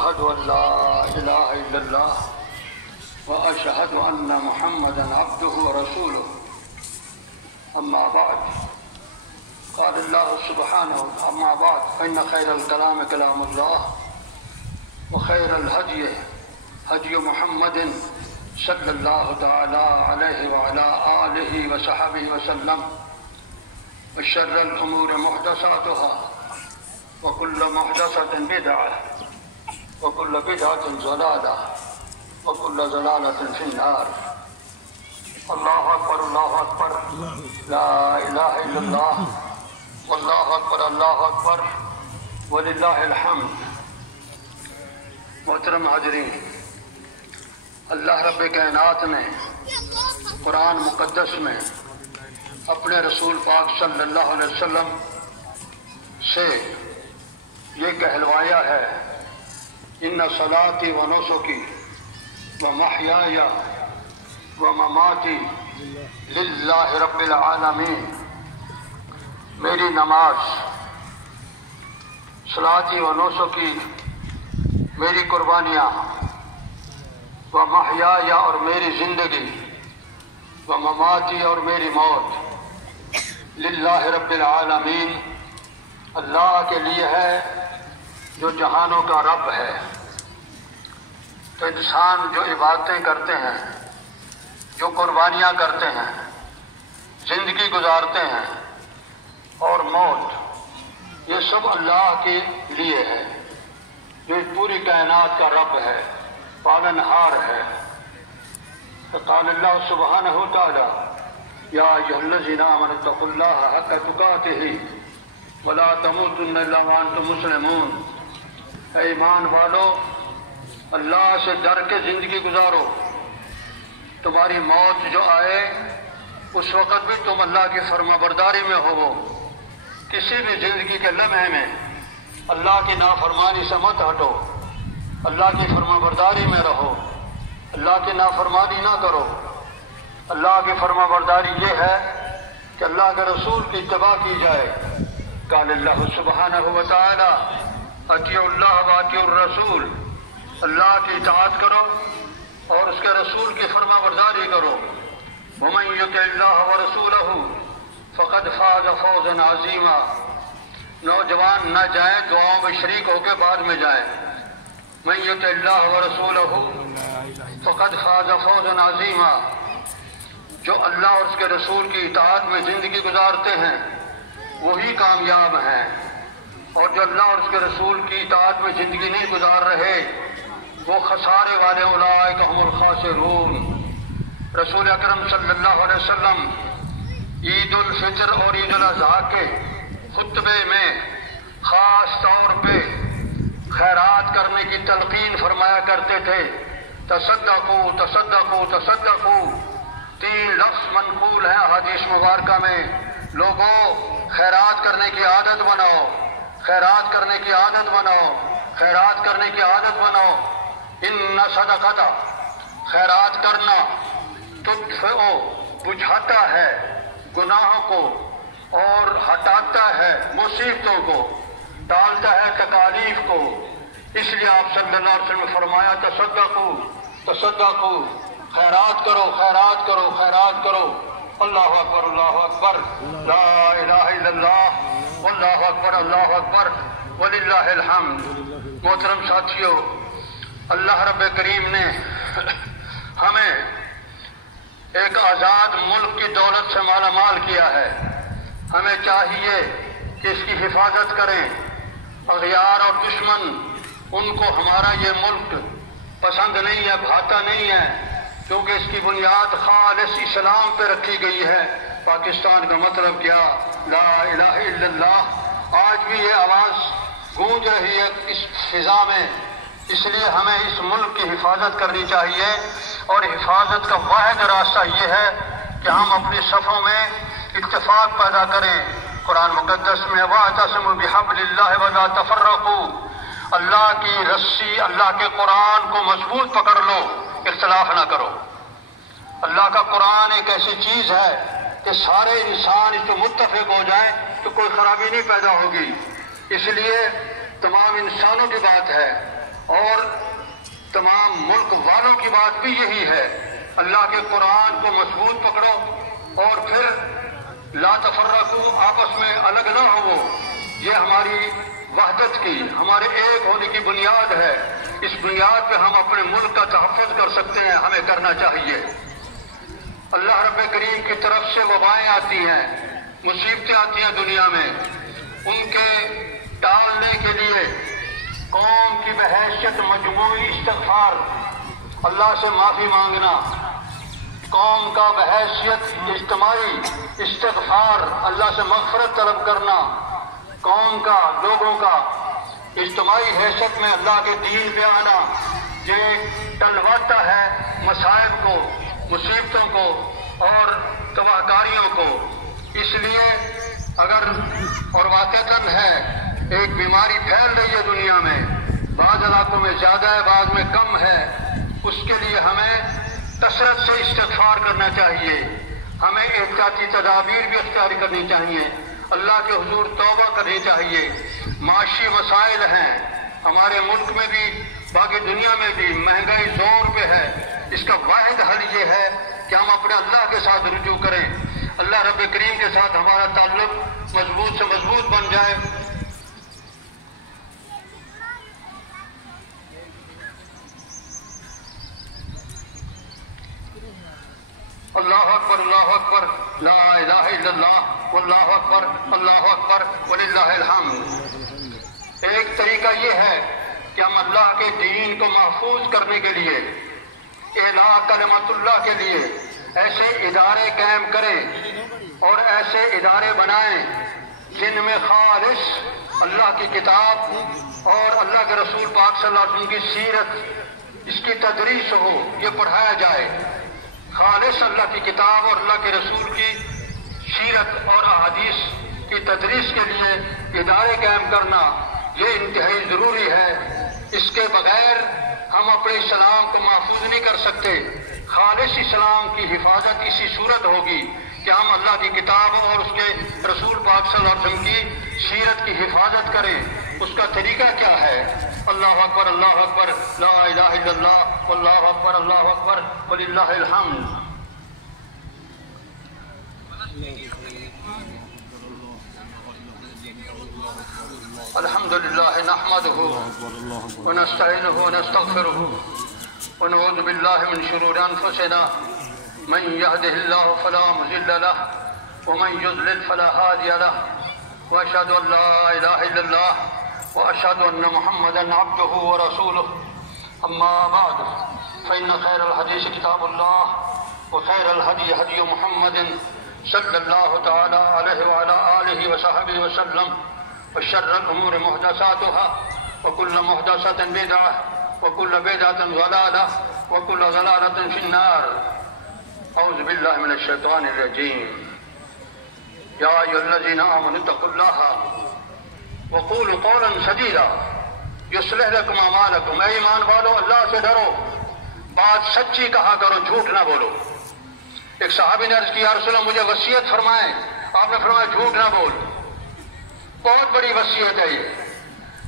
أشهد أن لا إله إلا الله وأشهد أن محمدا عبده ورسوله. أما بعد، قال الله سبحانه: أما بعد فإن خير الكلام كلام الله وخير الهدي هدي محمد صلى الله تعالى عليه وعلى آله وصحبه وسلم، وشر الأمور محدثاتها وكل محدثة بدعة وكل بدعة ضلالة وكل ضلالة في النار. الله أكبر الله أكبر، لا إله إلا الله، والله أكبر الله أكبر وللہ الحمد. محترم حاضرین، اللہ رب کائنات نے قرآن مقدس میں اپنے رسول پاک صلی اللہ علیہ وسلم سے یہ کہلوایا ہے: ان صلاتی و نسکی و محیای و مماتی للہ رب العالمین. میری نماز، صلاتی و نسکی میری قربانیاں، و محیای اور میری زندگی، و مماتی اور میری موت، للہ رب العالمین اللہ کے لیے ہے جو جہانوں کا رب ہے. تو انسان جو عبادتیں کرتے ہیں، جو قربانیاں کرتے ہیں، زندگی گزارتے ہیں اور موت، یہ سب اللہ کے لیے ہے جو اس پوری کائنات کا رب ہے، پالنہار ہے. قال اللہ سبحانہ وتعالی: یا ایھا الذین آمنوا اتقوا اللہ حق تقاتہ ولا تموتن الا وانتم مسلمون. اے ایمان والو، اللہ سے ڈر کے زندگی گزارو. تمہاری موت جو آئے اس وقت بھی تم اللہ کی فرما برداری میں ہو. کسی بھی زندگی کے لمحے میں اللہ کی نافرمانی سے مت ہٹو، اللہ کی فرما برداری میں رہو، اللہ کی نافرمانی نہ کرو. اللہ کی فرما برداری یہ ہے کہ اللہ کے رسول کی اتباع کی جائے. قال اللہ سبحانہ وتعالی: اطیعوا اللہ واطیعوا الرسول. اللہ کی اطاعت کرو اور اس کے رسول کی فرما برداری کرو. ومن یطع اللہ ورسولہ فقد فاز فوزا عظیما. نوجوان نہ جائیں، دعاؤں میں شریک ہو کے بعد میں جائیں. من یطع اللہ ورسولہ فقد فاز فوزا عظیما. جو اللہ اور اس کے رسول کی اطاعت میں زندگی گزارتے ہیں وہی کامیاب ہیں، اور جو اللہ اور اس کے رسول کی اطاعت میں زندگی نہیں گزار رہے وہ خسارے والے. اولئک هم الخاسرون. رسول اکرم صلی اللہ علیہ وسلم عید الفطر اور عید الاضحیٰ کے خطبے میں خاص طور پہ خیرات کرنے کی تلقین فرمایا کرتے تھے. تصدقوا تصدقوا تصدقوا. 3 لفظ منقول ہیں حدیث مبارکہ میں. لوگوں، خیرات کرنے کی عادت بناؤ، خیرات کرنے کی عادت بناؤ، خیرات کرنے کی عادت بناؤ. ان صدقۃ، خیرات کرنا، تطفئ، بجھاتا ہے گناہوں کو اور ہٹاتا ہے مصیبتوں کو، ٹالتا ہے تکالیف کو. اس لیے آپ صلی اللہ علیہ وسلم نے فرمایا: تصدقوا تصدقوا. خیرات کرو، خیرات کرو، خیرات کرو. اللہ اکبر اللہ اکبر، لا الہ الا اللہ، واللہ اکبر اللہ اکبر وللہ الحمد. محترم ساتھیو، اللہ رب کریم نے ہمیں ایک آزاد ملک کی دولت سے مالا مال کیا ہے. ہمیں چاہیے کہ اس کی حفاظت کریں. اغیار اور دشمن، ان کو ہمارا یہ ملک پسند نہیں ہے، بھاتا نہیں ہے، کیونکہ اس کی بنیاد خالص اسلام پہ رکھی گئی ہے. پاکستان کا مطلب کیا؟ لا الہ الا اللہ. آج بھی یہ آواز گونج رہی ہے اس فضا میں. اس لیے ہمیں اس ملک کی حفاظت کرنی چاہیے، اور حفاظت کا واحد راستہ یہ ہے کہ ہم اپنی صفوں میں اتفاق پیدا کریں. قرآن مقدس میں وَاعْتَصِمُوا بِحَبْلِ اللَّهِ وَلَا تَفَرَّقُوا. اللہ کی رسی، اللہ کے قرآن کو مضبوط پکڑ لو، اختلاف نہ کرو. اللہ کا قرآن ایک ایسی چیز ہے کہ سارے انسان اس پہ متفق ہو جائیں تو کوئی خرابی نہیں پیدا ہوگی. اس لیے تمام انسانوں کی بات ہے، اور اور تمام ملک والوں کی بات بھی یہی ہے، اللہ کے قرآن کو مضبوط پکڑو اور پھر لا تفرقو، آپس میں الگ نہ ہو۔ یہ ہماری وحدت کی، ہمارے ایک ہونے کی بنیاد ہے۔ اس بنیاد پہ ہم اپنے ملک کا تحفظ کر سکتے ہیں، ہمیں کرنا چاہیے۔ اللہ رب کریم کی طرف سے وبائیں آتی ہیں، مصیبتیں آتی ہیں دنیا میں، ان کے ٹالنے کے لیے قوم کی بحیثیت مجموعی استغفار، اللہ سے معافی مانگنا، قوم کا بحیثیت اجتماعی استغفار، اللہ سے مغفرت طلب کرنا، قوم کا، لوگوں کا اجتماعی حیثیت میں اللہ کے دین پہ آنا، یہ ٹلواتا ہے مصائب کو، مصیبتوں کو اور تباہ کاریوں کو۔ اس لیے اگر اور واقعتاً ہے ایک بیماری پھیل رہی ہے دنیا میں، بعض علاقوں میں زیادہ ہے، بعض میں کم ہے، اس کے لیے ہمیں کثرت سے استغفار کرنا چاہیے، ہمیں احتیاطی تدابیر بھی اختیار کرنی چاہیے، اللہ کے حضور توبہ کرنی چاہیے۔ معاشی مسائل ہیں ہمارے ملک میں بھی، باقی دنیا میں بھی، مہنگائی زور پہ ہے۔ اس کا واحد حل یہ ہے کہ ہم اپنے اللہ کے ساتھ رجوع کریں، اللہ رب کریم کے ساتھ ہمارا تعلق مضبوط سے مضبوط بن جائے۔ اللہ اکبر، اللہ اکبر، لا الہ الا اللہ، واللہ اکبر، اللہ اکبر، وللہ الحمد۔ ایک طریقہ یہ ہے کہ ہم اللہ کے دین کو محفوظ کرنے کے لیے، اعلاء کلمت اللہ کے لیے ایسے ادارے قائم کریں اور ایسے ادارے بنائیں جن میں خالص اللہ کی کتاب اور اللہ کے رسول پاک صلی اللہ علیہ وسلم کی سیرت، اس کی تدریس ہو، یہ پڑھایا جائے۔ خالص اللہ کی کتاب اور اللہ کے رسول کی سیرت اور احادیث کی تدریس کے لیے ادارے قائم کرنا یہ انتہائی ضروری ہے۔ اس کے بغیر ہم اپنے اسلام کو محفوظ نہیں کر سکتے۔ خالص اسلام کی حفاظت اسی صورت ہوگی کہ ہم اللہ کی کتاب اور اس کے رسول پاک صلی اللہ علیہ وسلم کی سیرت کی حفاظت کریں۔ اس کا طریقہ کیا ہے؟ اللہ اکبر، اللہ اکبر، لا الہ الا اللہ، واللہ اکبر، اللہ اکبر، وللہ الحمد۔ الحمد للہ نحمدہ ونستعینہ ونستغفرہ ونعوذ باللہ من شرور انفسنا من يهده الله فلا مضل له ومن يضلل فلا هادي له واشهد ان لا اله الا الله واشهد ان محمدا عبده ورسوله اما بعد فان خير الحديث كتاب الله وخير الهدي هدي محمد صلى الله تعالى عليه وعلى اله وصحبه وسلم وشر الامور محدثاتها وكل محدثة بدعة وكل بدعة ضلالة وكل ضلالة في النار۔ اعوذ باللہ من الشیطان الرجیم۔ یا ایھا الذین آمنوا اتقوا اللہ وقولوا قولا سدیدا یصلح لکم اعمالکم۔ اے ایمان والو، اللہ سے ڈرو، بات سچی کہا کرو، جھوٹ نہ بولو۔ ایک صحابی نے عرض کی، یا رسول اللہ مجھے وصیت فرمائیں۔ آپ نے فرمایا جھوٹ نہ بول۔ بہت بڑی وصیت ہے یہ۔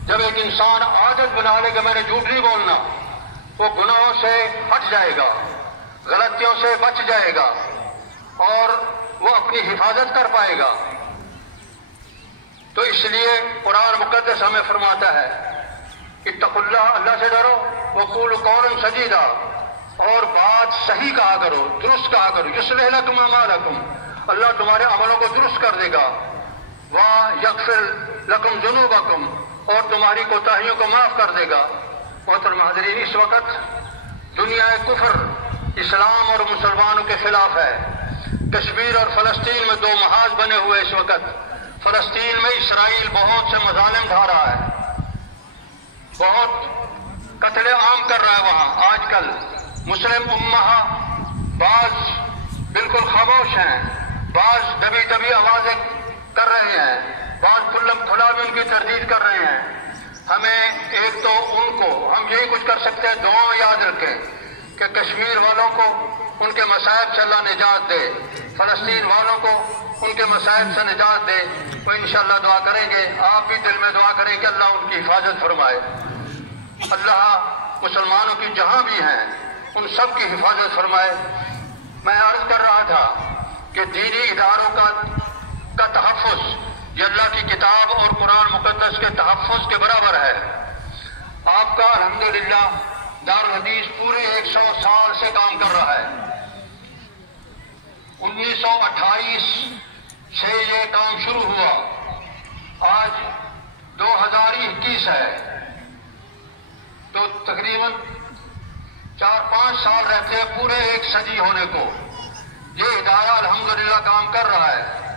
جب ایک انسان عادت بنا لے کہ میں نے جھوٹ نہیں بولنا، وہ گناہوں سے ہٹ جائے گا، غلطیوں سے بچ جائے گا اور وہ اپنی حفاظت کر پائے گا۔ تو اس لیے قرآن مقدس ہمیں فرماتا ہے اتقوا اللہ، اللہ سے ڈرو، وقولوا قولا سدیدا، اور بات صحیح کہا کرو، درست کہا کرو۔ یصلح لکم اعمالکم، اللہ تمہارے عملوں کو درست کر دے گا۔ ویغفر لکم ذنوبکم، اور تمہاری کوتاہیوں کو معاف کر دے گا۔ محترم حاضرین، اس وقت دنیا کفر اسلام اور مسلمانوں کے خلاف ہے۔ کشمیر اور فلسطین میں دو محاذ بنے ہوئے اس وقت۔ فلسطین میں اسرائیل بہت سے مظالم ڈھا رہا ہے، بہت قتل عام کر رہا ہے وہاں۔ آج کل مسلم امہ بعض بالکل خاموش ہیں، بعض دبی دبی آوازیں کر رہے ہیں، بعض کھلم کھلا بھی ان کی تردید کر رہے ہیں۔ ہمیں ایک تو ان کو ہم یہی کچھ کر سکتے ہیں، دعا میں یاد رکھیں کہ کشمیر والوں کو ان کے مصائب سے اللہ نجات دے، فلسطین والوں کو ان کے مصائب سے نجات دے۔ وہ انشاءاللہ دعا کریں گے، آپ بھی دل میں دعا کریں کہ اللہ ان کی حفاظت فرمائے۔ اللہ مسلمانوں کی جہاں بھی ہیں ان سب کی حفاظت فرمائے۔ میں عرض کر رہا تھا کہ دینی اداروں کا تحفظ یہ اللہ کی کتاب اور قرآن مقدس کے تحفظ کے برابر ہے۔ آپ کا الحمدللہ دارالحدیث پورے 100 سال سے کام کر رہا ہے۔ 1928 سے یہ کام شروع ہوا، آج 2021 ہے، تو تقریباً 4-5 سال رہتے ہیں پورے 1 صدی ہونے کو۔ یہ ادارہ الحمدللہ کام کر رہا ہے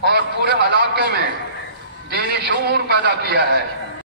اور پورے علاقے میں دینی شعور پیدا کیا ہے۔